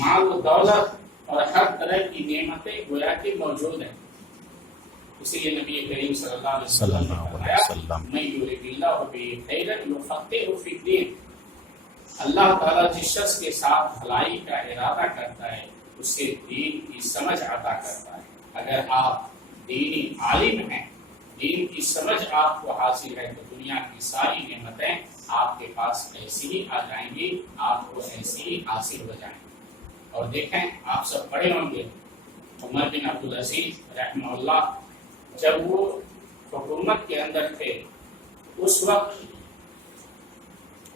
مال و دولت اور ہر طرح کی نعمتیں گویا کہ موجود ہیں. اسی لیے نبی کریم صلی اللہ علیہ وسلم نے فرمایا میں یرید اللہ بہ خیرا یفقہہ فی الدین. اللہ تعالیٰ جس شخص کے ساتھ بھلائی کا ارادہ کرتا ہے اسے دین کی سمجھ عطا کرتا ہے. اگر آپ دینی عالم ہیں، دین کی سمجھ آپ کو حاصل ہے تو دنیا کی ساری نعمتیں آپ کے پاس ایسی ہی آ جائیں گی، آپ کو ایسی ہی حاصل ہو جائیں گی. اور دیکھیں آپ سب پڑھے ہوں گے عمر بن عبدالعزیز رحمہ اللہ جب وہ حکومت کے اندر تھے اس وقت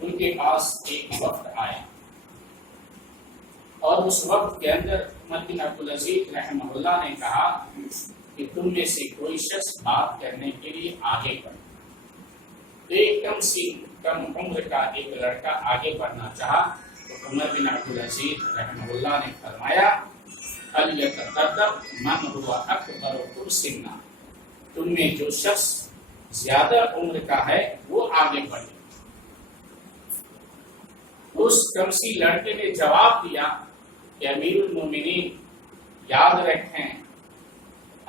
ان کے پاس ایک وقت آیا اور اس وقت کے اندر عمر بن عبدالعزیز رحمہ اللہ نے کہا کہ تم میں سے کوئی شخص بات کرنے کے لیے آگے بڑھے. تو ایک کم عمر کا ایک لڑکا آگے بڑھنا چاہا تو عمر بن عبدالعزیز رحمہ اللہ نے فرمایا فَلْيَتَقَدَّمْ مَنْ هُوَ أَكْبَرُكُمْ سِنًّا. تم میں جو شخص زیادہ عمر کا ہے وہ آگے بڑھے. اس کمسی لڑکے نے جواب دیا کہ امیر المومنین یاد رکھیں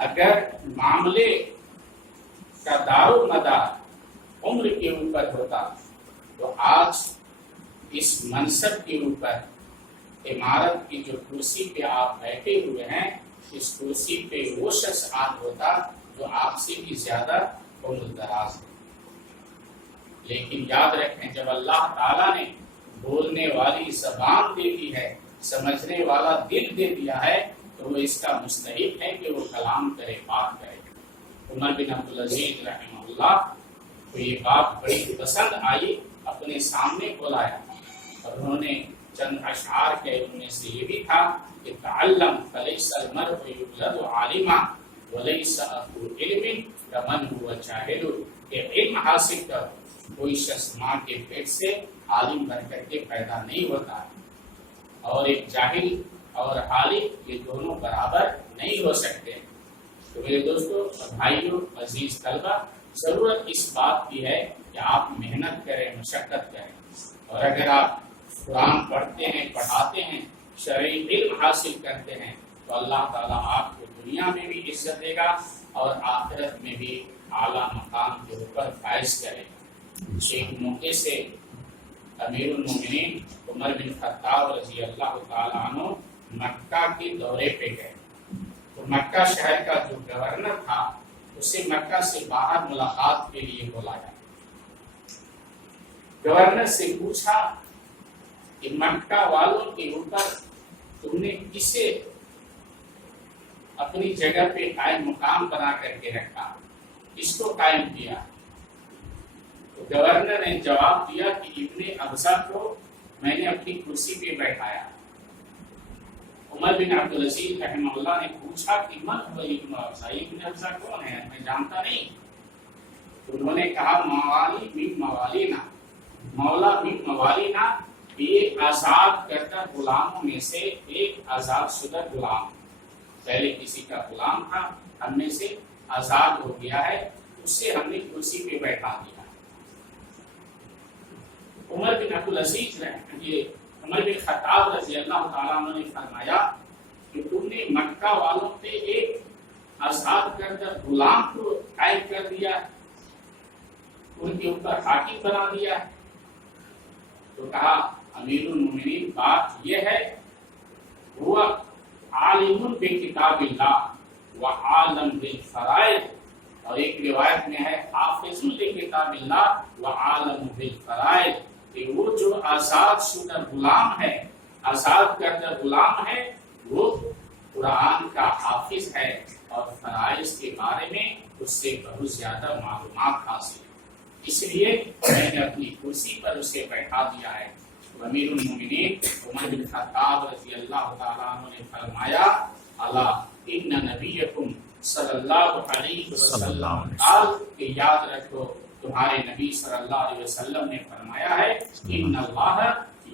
اگر معاملے کا دار و مدار عمر کے اوپر ہوتا تو آج اس منصب کے اوپر عمارت کی جو کرسی پہ آپ بیٹھے ہوئے ہیں اس کرسی پہ وہ شخص آج ہوتا جو آپ سے بھی زیادہ عمر دراز ہے. لیکن یاد رکھیں جب اللہ تعالیٰ نے بولنے والی زبان دے دی ہے، سمجھنے والا دل دے دیا ہے تو وہ اس کا مستحق ہے کہ وہ کلام کرے، بات کرے. عمر بن عبدالعزیز رحمہ اللہ کو یہ بات بڑی پسند آئی، اپنے سامنے بلایا اور انہوں نے چند اشعار کہے. ان میں سے یہ بھی تھا کہ تعلم فلیس المرء یولد عالما ولیس اخو علم کمن هو جاہل. کہ علم حاصل کر کوئی شخص ماں کے پیٹ سے عالم بن کر کے پیدا نہیں ہوتا اور ایک جاہل اور عالم یہ دونوں برابر نہیں ہو سکتے. تو میرے دوستو بھائیوں عزیز طلبہ ضرورت اس بات کی ہے کہ آپ محنت کریں، مشقت کریں اور اگر آپ قرآن پڑھتے ہیں، پڑھاتے ہیں، شرعی علم حاصل کرتے ہیں تو اللہ تعالیٰ آپ کو دنیا میں بھی عزت دے گا اور آخرت میں بھی اعلیٰ مقام کے اوپر فائز کرے گا. ایک موقع سے امیر المومنین عمر بن خطاب رضی اللہ تعالیٰ عنہ مکہ کے دورے پہ گئے تو مکہ شہر کا جو گورنر تھا اسے مکہ سے باہر ملاقات کے لیے بلایا. گورنر سے پوچھا کہ مکہ والوں کے اوپر تم نے کسے اپنی جگہ پہ قائم مقام بنا کر کے رکھا، کس کو قائم کیا؟ تو گورنر نے جواب دیا کہ ابن ابزہ کو میں نے اپنی کرسی پہ بیٹھایا. عمر بن عبدالعزیز رحمہ اللہ نے پوچھا کہ من هو ابن ابزہ، ابن ابزہ کون ہے، میں جانتا نہیں. تو انہوں نے کہا موالی من موالینا، مولا من موالینا، ایک آزاد کردہ غلاموں میں سے ایک آزاد شدہ غلام. پہلے کسی کا غلام تھا، ہم میں سے آزاد ہو گیا ہے، اس سے ہم نے کرسی پہ بیٹھا دیا. عمر بن عبدالعزیز عمر بن خطاب رضی اللہ تعالیٰ عنہ نے فرمایا کہ تم نے مکہ والوں پہ ایک آزاد کردہ غلام کو قائم کر دیا، ان کے اوپر حاکم بنا دیا. تو کہا امیر المومنین بات یہ ہے وہ عالم بکتاب اللہ وعالم بالفرائض، اور ایک روایت میں ہے حافظ لکتاب اللہ وعالم بالفرائض، کہ وہ جو آزاد شدہ غلام ہے، آزاد کردہ غلام ہے، وہ قرآن کا حافظ ہے اور فرائض کے بارے میں اس سے بہت زیادہ معلومات حاصل ہے. اس لیے میں نے اپنی کرسی پر اسے بیٹھا دیا ہے. امیر المومنین عمر بن خطاب رضی اللہ تعالیٰ عنہ نے فرمایا الا ان نبیکم صلی اللہ علیہ وسلم قال، کہ یاد رکھو تمہارے نبی صلی اللہ علیہ وسلم نے فرمایا ہے ان اللہ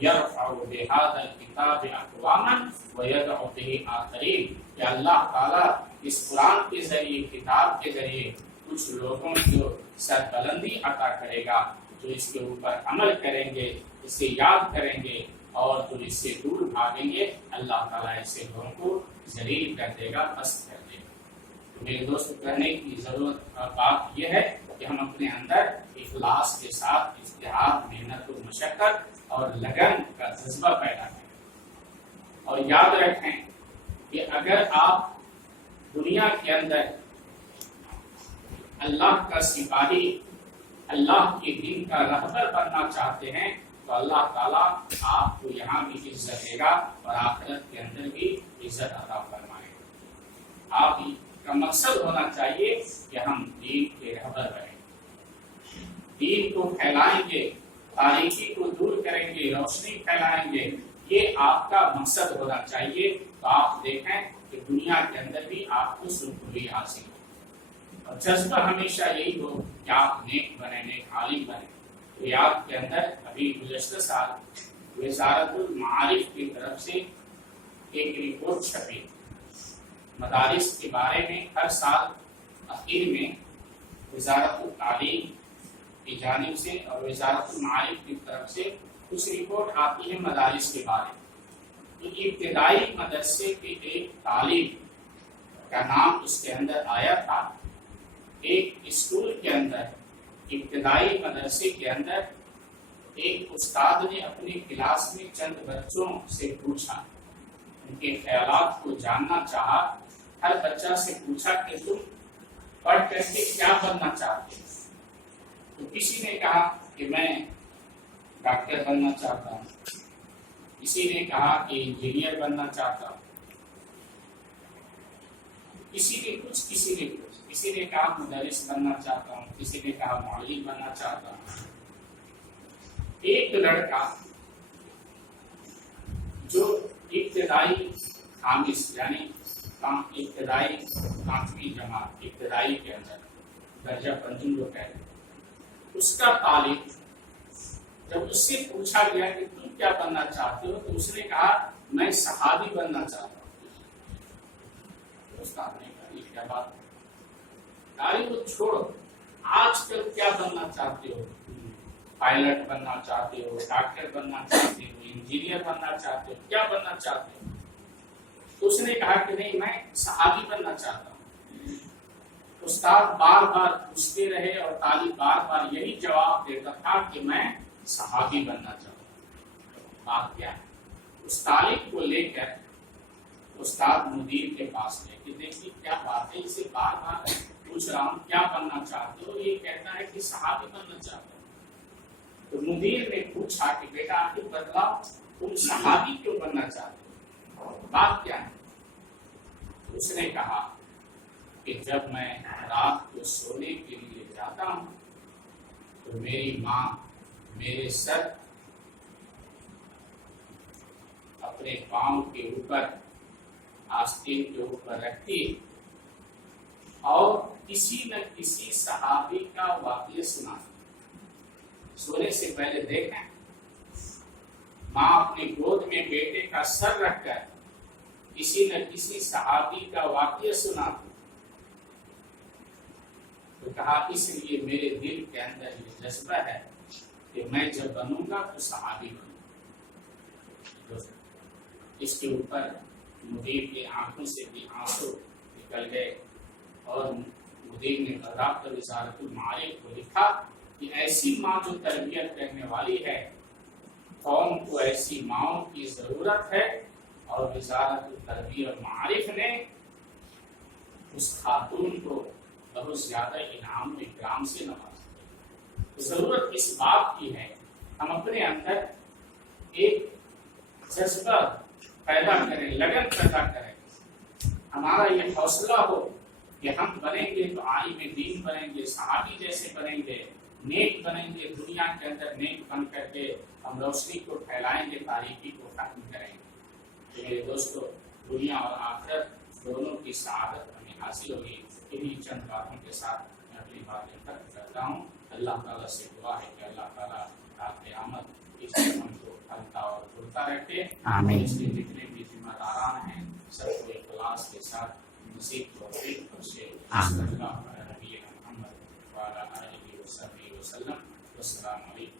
یرفع بہذا الکتاب اقواما ویدع بہ آخرین، کہ اللہ تعالیٰ اس قرآن کے ذریعے، کتاب کے ذریعے کچھ لوگوں کو سربلندی عطا کرے گا جو اس کے اوپر عمل کریں گے، اسے یاد کریں گے اور جو اس سے دور بھاگیں گے اللہ تعالیٰ ایسے لوگوں کو ذلیل کر دے گا، پست کر دے گا۔ تو میرے دوست، کرنے کی ضرورت بات یہ ہے کہ ہم اپنے اندر اخلاص کے ساتھ اجتہاد، محنت و مشقت اور لگن کا جذبہ پیدا کریں، اور یاد رکھیں کہ اگر آپ دنیا کے اندر اللہ کا سپاہی، اللہ کے دین کا رہبر بننا چاہتے ہیں تو اللہ تعالیٰ آپ کو یہاں بھی عزت دے گا اور آخرت کے اندر بھی عزت عطا فرمائے گا۔ آپ کا مقصد ہونا چاہیے کہ ہم دین کے رہبر بنیں، دین کو پھیلائیں گے، تاریکی کو دور کریں گے، روشنی پھیلائیں گے، یہ آپ کا مقصد ہونا چاہیے۔ تو آپ دیکھیں کہ دنیا کے اندر بھی آپ کو سرخروئی حاصل ہو، اور جذبہ ہمیشہ یہی ہو کہ آپ نیک بنے، نیک عالم بنے۔ ریاض کے اندر ابھی گزشتہ سال وزارت المعارف کی طرف سے ایک رپورٹ چھپی مدارس کے بارے میں۔ ہر سال اخیر میں وزارت التعلیم کی جانب سے اور وزارت المعارف کی طرف سے کچھ رپورٹ آتی ہے مدارس کے بارے میں۔ ابتدائی مدرسے کے ایک طالب کا نام اس کے اندر آیا تھا۔ ایک اسکول کے اندر، ابتدائی مدرسے کے اندر، ایک استاد نے اپنی کلاس میں چند بچوں سے پوچھا، ان کے خیالات کو جاننا چاہا۔ ہر بچہ سے پوچھا کہ تم پڑھ کر کے کیا بننا چاہتے ہو؟ تو کسی نے کہا کہ میں ڈاکٹر بننا چاہتا ہوں، کسی نے کہا کہ انجینئر بننا چاہتا ہوں، کسی نے کہا مدرس بننا چاہتا ہوں، کسی نے کہا معلم بننا چاہتا ہوں۔ ایک لڑکا جو ابتدائی خامس یعنی ابتدائی 5ویں جماعت، ابتدائی کے اندر درجہ پنجم جو کہتے ہیں، اس کا طالب جب اس سے پوچھا گیا کہ تم کیا بننا چاہتے ہو تو اس نے کہا میں صحابی بننا چاہتا ہوں۔ استاد نے کہا یہ کیا بات ہے؟ وہ چھوڑو، آج کل کیا بننا چاہتے ہو؟ پائلٹ بننا چاہتے ہو، ڈاکٹر بننا چاہتے ہو، انجینئر بننا چاہتے ہو، کیا بننا چاہتے ہو؟ تو اس نے کہا کہ نہیں، میں صحابی بننا چاہتا ہوں۔ استاد بار بار پوچھتے رہے اور طالب بار بار یہی جواب دیتا تھا کہ میں صحابی بننا چاہتا ہوں۔ بات کیا ہے؟ اس طالب کو لے کر استاد مدیر کے پاس گئے کہ دیکھیے کیا بات ہے، اسے بار بار پوچھ رہا ہوں کیا بننا چاہتے ہو، یہ کہتا ہے کہ صحابی بننا چاہتا ہوں۔ تو مدیر نے پوچھا کہ بیٹا آخر بتلاؤ تم صحابی کیوں بننا چاہتے ہو، بات کیا ہے؟ اس نے کہا کہ جب میں رات کو سونے کے لیے جاتا ہوں تو میری ماں میرے سر اپنے پاؤں کے اوپر، آستین کے اوپر رکھتی اور کسی نہ کسی صحابی کا واقعہ سنا۔ سونے سے پہلے دیکھیں، ماں اپنی گود میں بیٹے کا سر رکھ کر کسی نہ کسی صحابی کا واقعہ سنا۔ تو کہا اس لیے میرے دل کے اندر یہ جذبہ ہے کہ میں جب بنوں گا تو صحابی بنوں گا۔ اس کے اوپر مدیر کی آنکھوں سے بھی آنسو نکل گئے اور مدیر نے باضابطہ وزارت المعارف کو لکھا کہ ایسی ماں جو تربیت کرنے والی ہے، قوم کو ایسی ماؤں کی ضرورت ہے، اور وزارت التربیت اور معارف نے اس خاتون کو بہت زیادہ انعام و اکرام سے نوازا۔ ضرورت اس بات کی ہے ہم اپنے اندر ایک جذبہ پیدا کریں، لگن پیدا کریں، ہمارا یہ حوصلہ ہو کہ ہم بنیں گے تو عالم دین بنیں گے، صحابی جیسے بنیں گے، نیک بنیں گے، دنیا کے اندر نیک بن کر کے ہم روشنی کو پھیلائیں گے، تاریکی کو ختم کریں گے۔ تو میرے دوستو، دنیا اور آخرت دونوں کی سعادت ہمیں حاصل ہوگی۔ انہیں چند باتوں کے ساتھ میں اپنی باتیں ختم کرتا ہوں۔ اللہ تعالیٰ سے دعا ہے کہ اللہ تعالیٰ قیامت اس عمل کو پھلتا اور پھولتا رکھے۔ آمین۔ اس کے جتنے بھی ذمہ داران ہیں سب کو اخلاص کے ساتھ نصیب توفیق بخشے۔ آمین۔ محمد وعلی آلہ وصحبہ وسلم۔ والسلام علیکم۔